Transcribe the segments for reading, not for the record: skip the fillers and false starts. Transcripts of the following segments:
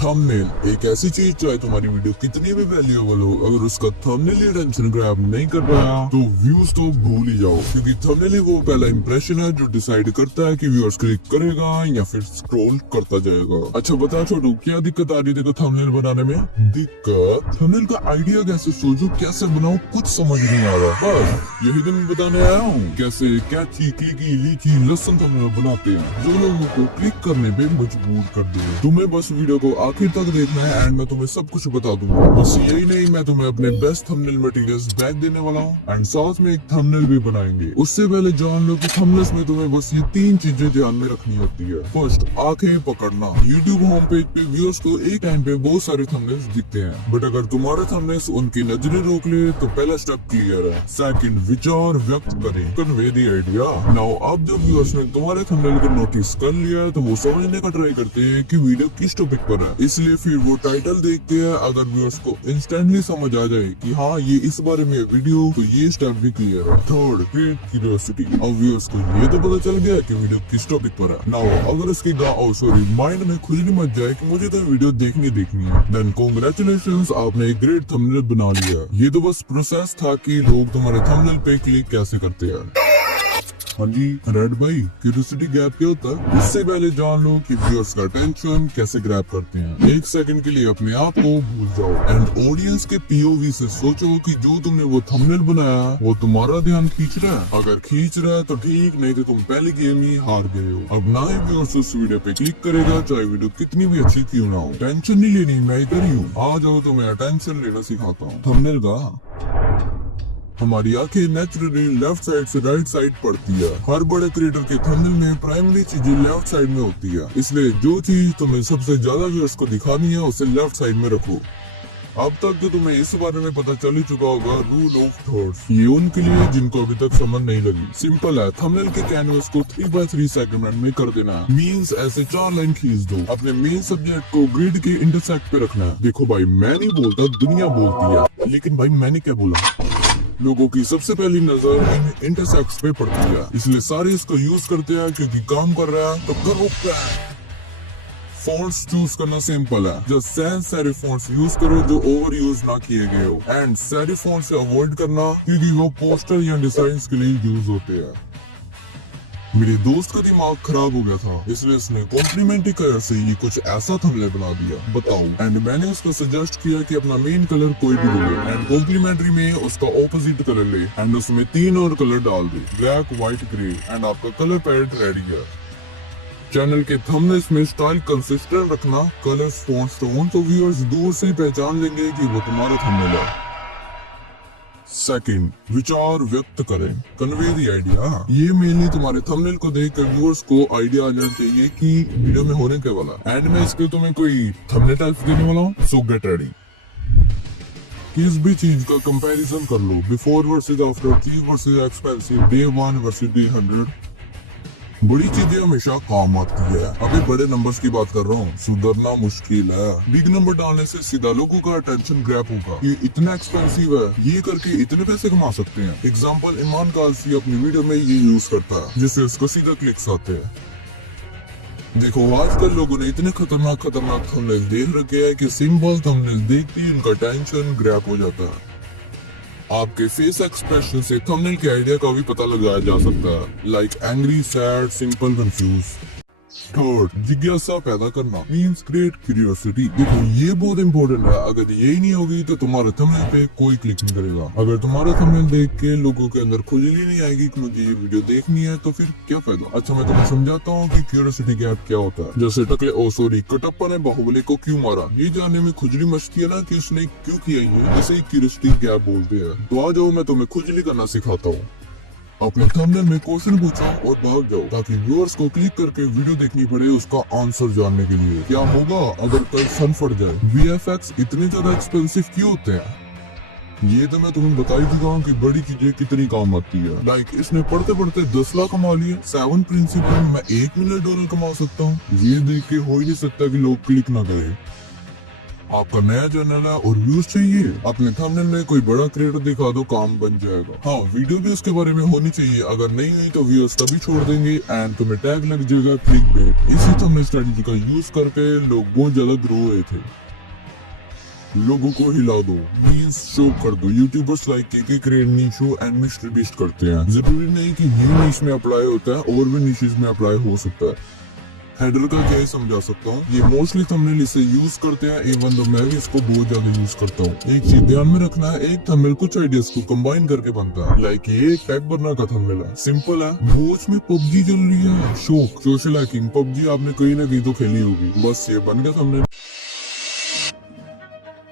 Thumbnail एक ऐसी चीज चाहे तुम्हारी वीडियो कितनी भी वैल्यूएबल हो, अगर उसका थंबनेल ही अटेंशन ग्रैब नहीं कर पाया तो व्यूज तो भूल ही जाओ, क्योंकि थंबनेल ही वो पहला इंप्रेशन है जो डिसाइड करता है कि व्यूअर्स क्लिक करेगा या फिर स्क्रॉल करता जाएगा। अच्छा बता छोटू, क्या दिक्कत आ रही है थंबनेल बनाने में? दिक्कत? थंबनेल का आइडिया कैसे सोचूं, कैसे बनाऊं, कुछ समझ नहीं आ रहा। बस यही दिन बताने आया हूँ कैसे कैची क्लिकी लीची लसन थंबनेल बनाते हैं जो लोगों को क्लिक करने पे मजबूर कर दे। तुम्हें बस वीडियो को आखिर तक देखना है एंड मैं तुम्हें सब कुछ बता दूंगा। बस यही नहीं, मैं तुम्हें अपने बेस्ट थंबनेल मटेरियल्स बैक देने वाला हूँ एंड साथ में एक थंबनेल भी बनाएंगे। उससे पहले जान लो कि थंबनेल्स में तुम्हें बस ये 3 चीजें ध्यान में रखनी होती है। फर्स्ट, आंखें पकड़ना। YouTube होम पेज पे व्यूअर्स को एक टाइम पे बहुत सारे थंबनेल्स दिखते हैं, बट अगर तुम्हारे थंबनेल्स उनकी नजरें रोक ले तो पहला स्टेप क्लियर है। सेकंड, विचार व्यक्त करें, कन्वे द आइडिया। नाउ अब जब व्यूअर्स ने तुम्हारे थंबनेल को नोटिस कर लिया तो वो समझने का ट्राई करते हैं कि वीडियो किस टॉपिक पर है, इसलिए फिर वो टाइटल देखते हैं। अगर व्यूअर्स को इंस्टेंटली समझ आ जाए कि हाँ ये इस बारे में वीडियो, तो ये स्टेप भी क्लियर है। Third, create curiosity. अब व्यूअर्स को ये तो पता चल गया कि वीडियो किस टॉपिक पर है। नाउ अगर इसके माइंड में खुजली मच जाए कि मुझे तो वीडियो देखनी है, देन कांग्रेचुलेशंस, आपने एक ग्रेट थंबनेल बना लिया। ये तो बस प्रोसेस था कि लोग तुम्हारे थंबनेल पे क्लिक कैसे करते हैं। हाँ जी रेड भाई, क्यूरियोसिटी गैप क्या होता है? इससे पहले जान लो कि व्यूअर्स का अटेंशन कैसे ग्रैब करते हैं। एक सेकंड के लिए अपने आप को भूल जाओ एंड ऑडियंस के पीओवी से सोचो कि जो तुमने वो थंबनेल बनाया वो तुम्हारा ध्यान खींच रहा है। अगर खींच रहा है तो ठीक, नहीं तो तुम पहली गेम ही हार गए हो। अब ना ही व्यूअर्स उस वीडियो पे क्लिक करेगा, चाहे वीडियो कितनी भी अच्छी क्यों ना हो। टेंशन नहीं लेनी, मैं इधर ही हूँ, आ जाओ तो मैं अटेंशन लेना सिखाता हूँ। थंबनेल का हमारी आंखें नेचुरली लेफ्ट साइड से राइट साइड पड़ती है। हर बड़े क्रिएटर के थंबनेल में प्राइमरी चीजें लेफ्ट साइड में होती है, इसलिए जो चीज तुम्हें सबसे ज्यादा व्यूअर्स को दिखानी है उसे लेफ्ट साइड में रखो। अब तक तो तुम्हें इस बारे में पता चल ही चुका होगा, रूल ऑफ थर्ड्स। ये उनके लिए जिनको अभी तक समझ नहीं लगी। सिंपल है, थंबनेल के कैनवस को 3x3 सेगमेंट में कर देना। मींस ऐसे 4 लाइन खींच दो। अपने मेन सब्जेक्ट को ग्रिड के इंटरसेक्ट पे रखना। देखो भाई, मैं नहीं बोलता, दुनिया बोलती है, लेकिन भाई मैंने क्या बोला? लोगों की सबसे पहली नजर इन इंटरसेक्ट्स पे पड़ती है, इसलिए सारे इसको यूज करते हैं क्योंकि काम कर रहा है तो करो पैक। फॉन्ट्स चूज करना सिंपल है, just sans serif fonts use करो जो ओवर यूज ना किए गए हो एंड सेरिफ फॉन्ट से अवॉइड करना क्योंकि वो पोस्टर या डिजाइन के लिए यूज होते हैं। मेरे दोस्त का दिमाग खराब हो गया था, इसलिए उसने कॉम्प्लीमेंट्री कलर से ये कुछ ऐसा थंबनेल बना दिया, बताओ। एंड मैंने उसको सजेस्ट किया कि अपना मेन कलर कोई भी ले एंड कॉम्प्लीमेंट्री में उसका ऑपोजिट कलर ले एंड उसमें 3 और कलर डाल दे, ब्लैक, व्हाइट, ग्रे एंड आपका कलर पैलेट रेडी है। चैनल के थंबनेल्स में स्टाइल कंसिस्टेंट रखना, कलर्स, फॉन्ट्स, टोन, तो व्यूअर्स दूर से पहचान लेंगे कि वो तुम्हारा थंबनेल है। सेकंड, विचार व्यक्त करें, कन्वे द आइडिया। ये मेनली तुम्हारे थंबनेल को देखकर व्यूअर्स को आइडिया आ जाना चाहिए कि वीडियो में होने क्या वाला। एंड में इसके तुम्हें कोई थंबनेल टाइप्स देने वाला हूँ, सो गेट रेडी। किस भी चीज का कंपैरिजन कर लो, before versus after, cheap versus expensive, day 1 versus day 100। बड़ी चीजें हमेशा काम आती है। अभी बड़े नंबर्स की बात कर रहा हूँ, सुधरना मुश्किल है। बिग नंबर डालने से सीधा लोगों का अटेंशन ग्रैब होगा। ये इतना एक्सपेंसिव है, ये करके इतने पैसे कमा सकते हैं। एग्जांपल, इमरान काजी अपनी वीडियो में ये यूज करता है जिससे उसको सीधा क्लिक्स आते हैं। देखो आजकल लोगों ने इतने खतरनाक थंबनेल देख रखे हैं कि सिंपल थंबनेल देखते ही उनका अटेंशन ग्रैब हो जाता है। आपके फेस एक्सप्रेशन से थंबनेल के आइडिया का भी पता लगाया जा सकता है, like angry, sad, simple, confuse. Third, जिज्ञासा पैदा करना, मींस क्रिएट क्यूरियोसिटी। देखो ये बहुत इंपॉर्टेंट है, अगर यही नहीं होगी तो तुम्हारे थंबनेल पे कोई क्लिक नहीं करेगा। अगर तुम्हारा थंबनेल देख के लोगों के अंदर खुजली नहीं आएगी कि मुझे ये वीडियो देखनी है तो फिर क्या फायदा। अच्छा मैं तुम्हें समझाता हूँ कि क्यूरियोसिटी गैप क्या होता है। जैसे कटप्पा ने बाहुबली को क्यों मारा, ये जानने में खुजली मचती है ना कि उसने क्यों किया ये, जैसे क्यूरियोसिटी गैप बोलते हैं। तो आ जाओ मैं तुम्हें खुजली करना सिखाता हूँ। अपने थंबनेल में क्वेश्चन पूछो और भाग जाओ ताकि व्यूअर्स को क्लिक करके वीडियो देखनी पड़े उसका आंसर जानने के लिए। क्या होगा अगर कल सन फट जाए? VFX इतने ज्यादा एक्सपेंसिव क्यों होते हैं? ये तो मैं तुम्हें बता ही चुका हूँ कि बड़ी चीजें कितनी काम आती है। लाइक इसने पढ़ते पढ़ते 10 लाख कमा लिए। 7 प्रिंसिपल में $1 मिलियन कमा सकता हूँ। ये देख के हो ही नहीं सकता कि लोग क्लिक ना करें। आपका नया चैनल है और व्यूज चाहिए, अपने थंबनेल में कोई बड़ा क्रिएटर दिखा दो, काम बन जाएगा। हाँ, वीडियो भी उसके बारे में होनी चाहिए, अगर नहीं हुई तो व्यूअर्स तभी छोड़ देंगे एंड तुम्हें टैग लग जाएगा क्लिकबेट। इसी थंबनेल स्ट्रेटजी का यूज करके लोग बहुत ज्यादा ग्रो हुए थे। लोगों को हिला दो, मीन्स शो कर दो। यूट्यूबर्स लाइक केके क्रिएट नीशो एंड मिस्टर बीस्ट करते हैं। जरूरी नहीं कि ये नीश में अप्लाई होता है, और भी नीशेस में अप्लाई हो सकता है। हेडर का क्या समझा सकता हूँ, ये मोस्टली थंबनेल इसे यूज करते हैं, इवन तो मैं भी इसको बहुत ज्यादा यूज करता हूँ। एक चीज ध्यान में रखना है, एक थंबनेल कुछ आइडियाज को कंबाइन करके बनता है। लाइक ये एक टैग भरना का थंबनेल है, सिंपल है। भोज में पबजी चल रही है, शौक सोशल हैकिंग, पबजी आपने कहीं ना कहीं तो खेली होगी, बस ये बन गया थंबनेल।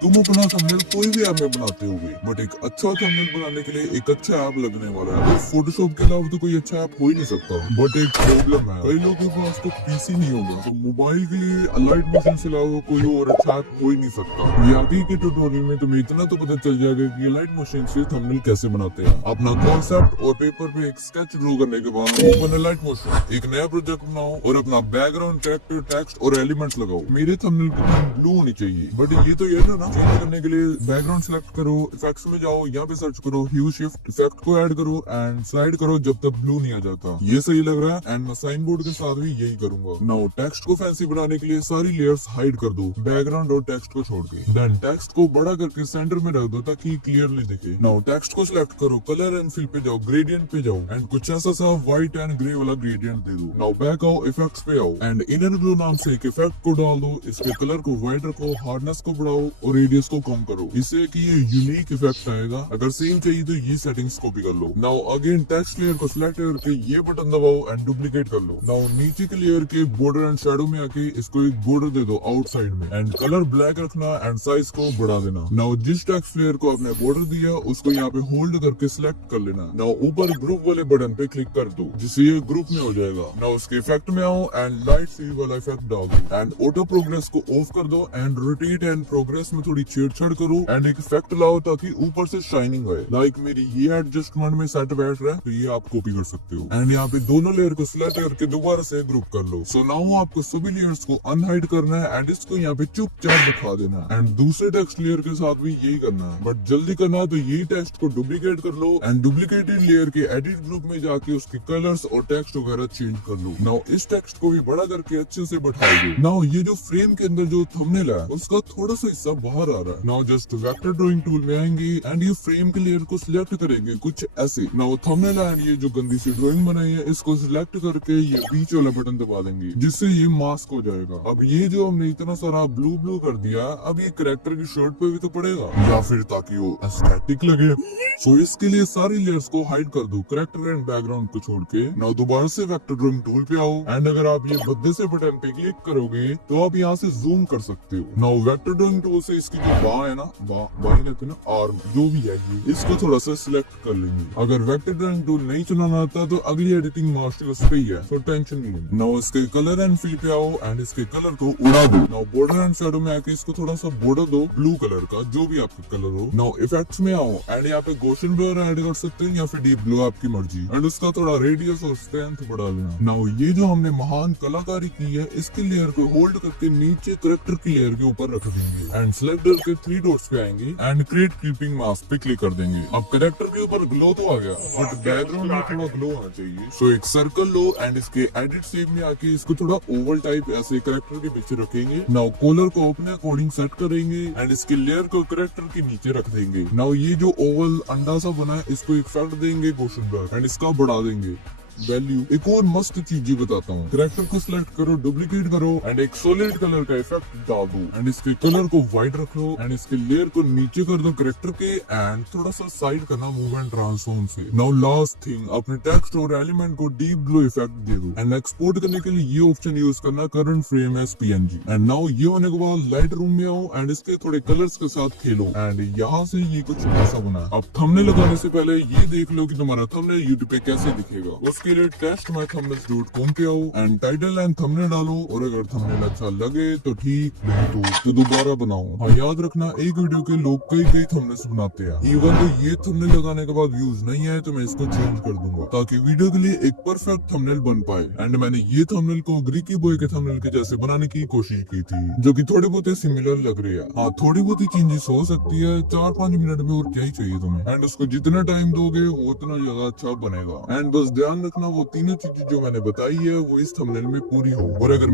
तुम अपना थंबनेल कोई भी ऐप में बनाते होगे, बट एक अच्छा थंबनेल बनाने के लिए एक अच्छा ऐप लगने वाला है। तो फोटोशॉप के अलावा तो कोई अच्छा ऐप हो ही नहीं सकता। बट एक प्रॉब्लम है, कई लोगों के पास तो पीसी नहीं होगा, तो मोबाइल के लिए अलाइट मोशन से अलावा कोई और अच्छा ऐप हो ही नहीं सकता। आगे के ट्यूटोरियल में तुम्हें इतना तो पता चल जाएगा कि अलाइट मोशन से थंबनेल कैसे बनाते हैं। अपना कॉन्सेप्ट और पेपर पे एक स्केच ड्रॉ करने के बाद ओपन अलाइट मोशन, एक नया प्रोजेक्ट बनाओ और अपना बैकग्राउंड, कैरेक्टर, टेक्स्ट और एलिमेंट्स लगाओ। मेरे थंबनेल की ब्लू होनी चाहिए, बट ये तो येलो ना। चेंज करने के लिए बैकग्राउंड सिलेक्ट करो, इफेक्ट्स में जाओ, यहाँ पे सर्च करो ह्यू शिफ्ट, इफेक्ट को ऐड करो एंड स्लाइड करो जब तक ब्लू नहीं आ जाता। ये सही लग रहा है एंड मैं साइन बोर्ड के साथ भी यही करूंगा। नाउ टेक्स्ट को फैंसी बनाने के लिए सारी लेयर्स हाइड कर दो, बैकग्राउंड और टेक्स्ट को छोड़ के। देन टेक्स्ट को बड़ा करके सेंटर में रख दो ताकि क्लियरली दिखे। नाउ टेक्स्ट को सिलेक्ट करो, कलर एंड फिल पे जाओ, ग्रेडियंट पे जाओ एंड कुछ ऐसा सा व्हाइट एंड ग्रे वाला ग्रेडियंट दे दो। नाउ बैक आओ, इफेक्ट्स पे आओ एंड इनर ग्लो नाम से एक इफेक्ट को डाल दो। इसके कलर को व्हाइट रखो, हार्डनेस को बढ़ाओ और रेडियस को कम करो, इससे कि ये यूनिक इफेक्ट आएगा। अगर सेम चाहिए तो ये सेटिंग्स कॉपी कर लो। नाउ अगेन टेक्स्ट लेयर को सिलेक्ट करके ये बटन दबाओ एंड डुप्लीकेट कर लो। नाउ नीचे के लेयर के बॉर्डर एंड शैडो में आके इसको एक बॉर्डर दे दो आउटसाइड में एंड कलर ब्लैक रखना एंड साइज को बढ़ा देना। नाउ जिस टेक्स्ट लेयर को आपने बॉर्डर दिया उसको यहाँ पे होल्ड करके सिलेक्ट कर लेना। नाउ ऊपर ग्रुप वाले बटन पे क्लिक कर दो जिससे ये ग्रुप में हो जाएगा। नाउ उसके इफेक्ट में आओ एंड लाइट सी वाला इफेक्ट डाल दो एंड ऑटो प्रोग्रेस को ऑफ कर दो एंड रोटेट एंड प्रोग्रेस में थोड़ी छेड़छाड़ करो एंड एक इफेक्ट लाओ ताकि ऊपर से शाइनिंग आए। लाइक मेरी ये एडजस्टमेंट में सेट बैठ रहा है तो ये आप कॉपी कर सकते हो एंड यहाँ पे दोनों लेयर को सिलेक्ट करके दोबारा से ग्रुप कर लो। सो नाउ आपको सभी लेयर्स को अनहाइड करना है एंड इसको यहाँ पे चुपचाप दिखा देना है एंड दूसरे टेक्स्ट लेयर के साथ भी यही करना है, बट जल्दी करना है तो ये टेक्स्ट को डुप्लीकेट कर लो एंड डुप्लीकेटेड लेयर के एडिट ग्रुप में जाके उसके कलर्स और टेक्स्ट वगैरह चेंज कर लो। नाउ इस टेक्स्ट को भी बड़ा करके अच्छे से बैठा दो। नाउ ये जो फ्रेम के अंदर जो थंबनेल है उसका थोड़ा सा हिस्सा बाहर आ रहा है। Now just vector drawing tool में आएंगे एंड ये फ्रेम के लेयर को सिलेक्ट करेंगे कुछ ऐसे। नाउ थंबनेल एंड ये जो गंदी सी ड्राइंग बनाई है इसको सिलेक्ट करके ये बीच वाला बटन दबा देंगे जिससे ये मास्क हो जाएगा। अब ये जो हमने इतना सारा ब्लू ब्लू कर दिया, अब ये कैरेक्टर की शर्ट पे भी तो पड़ेगा या फिर ताकि वो एस्थेटिक लगे। सो इसके लिए सारी लेयर्स को हाइड कर दो, कैरेक्टर एंड बैकग्राउंड को छोड़ के। नाउ दोबारा से वेक्टर ड्राइंग टूल पे आओ एंड अगर आप ये भद्दे से बटन पे क्लिक करोगे तो आप यहाँ से जूम कर सकते हो। नाउ वेक्टर ड्राइंग टूल से इसकी जो बाँ है ना, बाई कहते हैं ना, आर्म जो भी है ये, इसको थोड़ा सा सिलेक्ट कर लेंगे। अगर वेक्टर ड्राइंग टूल नहीं चलाना आता तो अगली एडिटिंग मास्टर उस पे ही है, तो टेंशन नहीं है। नाउ इसके कलर एंड फिल पे आओ एंड इसके कलर को उड़ा दो। नाउ बॉर्डर एंड शैडो में आके इसको थोड़ा सा बॉर्डर दो ब्लू कलर का, जो भी आपका कलर हो। नाउ इफेक्ट्स में आओ एंड यहाँ पे गोशन ब्लर ऐड कर सकते हैं या फिर डीप ब्लू, आपकी मर्जी, एंड उसका थोड़ा रेडियस और स्ट्रेंथ बढ़ा लेना। नाउ ये जो हमने महान कलाकारी की है इसके लेयर को होल्ड करके नीचे कैरेक्टर की लेयर के ऊपर रख देंगे एंड सिलेक्ट करके 3 डॉट्स पे आएंगे एंड क्रिएट क्लिपिंग मास्क पे क्लिक कर देंगे। अब कैरेक्टर के ऊपर ग्लो तो आ गया बट बैकग्राउंड में थोड़ा ग्लो आना चाहिए। सो एक सर्कल लो एंड इसके एडिट शेप में आके इसको थोड़ा ओवल टाइप ऐसे कैरेक्टर के पीछे रखेंगे। नाउ कॉलर को अपने अकॉर्डिंग सेट करेंगे एंड इसके लेयर को कैरेक्टर के नीचे रख देंगे। नाउ ये जो ओवल अंडा सा बना है इसको एक इफेक्ट देंगे गोशन ब्लर एंड इसका बढ़ा देंगे वैल्यू। एक और मस्त चीज बताता हूँ, कैरेक्टर को सिलेक्ट करो, डुप्लीकेट करो एंड एक सॉलिड कलर का इफेक्ट डाल दो एंड इसके कलर को व्हाइट रख लो एंड इसके लेयर को नीचे कर दो कैरेक्टर के एंड थोड़ा सा साइड करना मूव एंड ट्रांसफॉर्म से। नाउ लास्ट थिंग, अपने टेक्स्ट और एलिमेंट को डीप ब्लू इफेक्ट दे दो एंड एक्सपोर्ट करने के लिए ये ऑप्शन यूज करना, current frame as PNG. And now ये होने के बाद लाइट रूम में आओ एंड इसके थोड़े कलर्स के साथ खेलो एंड यहाँ से ये कुछ ऐसा बना है। अब थंबनेल लगाने से पहले ये देख लो कि तुम्हारा थंबनेल यूट्यूब पे कैसे दिखेगा। उसके इसके लिए testmythumbnails.com पे आओ एंड टाइटल एंड थंबनेल डालो, और अगर थंबनेल अच्छा लगे तो ठीक, नहीं तो दोबारा बनाओ। हाँ, याद रखना एक वीडियो के लोग कई थंबनेल्स बनाते हैं। इवन तो ये थंबनेल लगाने के बाद व्यूज नहीं आए तो मैं इसको चेंज कर दूंगा ताकि वीडियो के लिए एक परफेक्ट थंबनेल बन पाए। एंड मैंने ये थंबनेल को ग्रीकी बॉय के थंबनेल के जैसे बनाने की कोशिश की थी, जो कि थोड़ी बहुत सिमिलर लग रही है। हाँ, थोड़ी बहुत ही चेंजेस हो सकती है 4-5 मिनट में, और क्या ही चाहिए तुम्हें। एंड उसको जितना टाइम दोगे वो उतना ज्यादा अच्छा बनेगा। एंड बस ध्यान रखना वो तीनों चीजें जो मैंने बताई है वो इस थंबनेल में पूरी हो। और अगर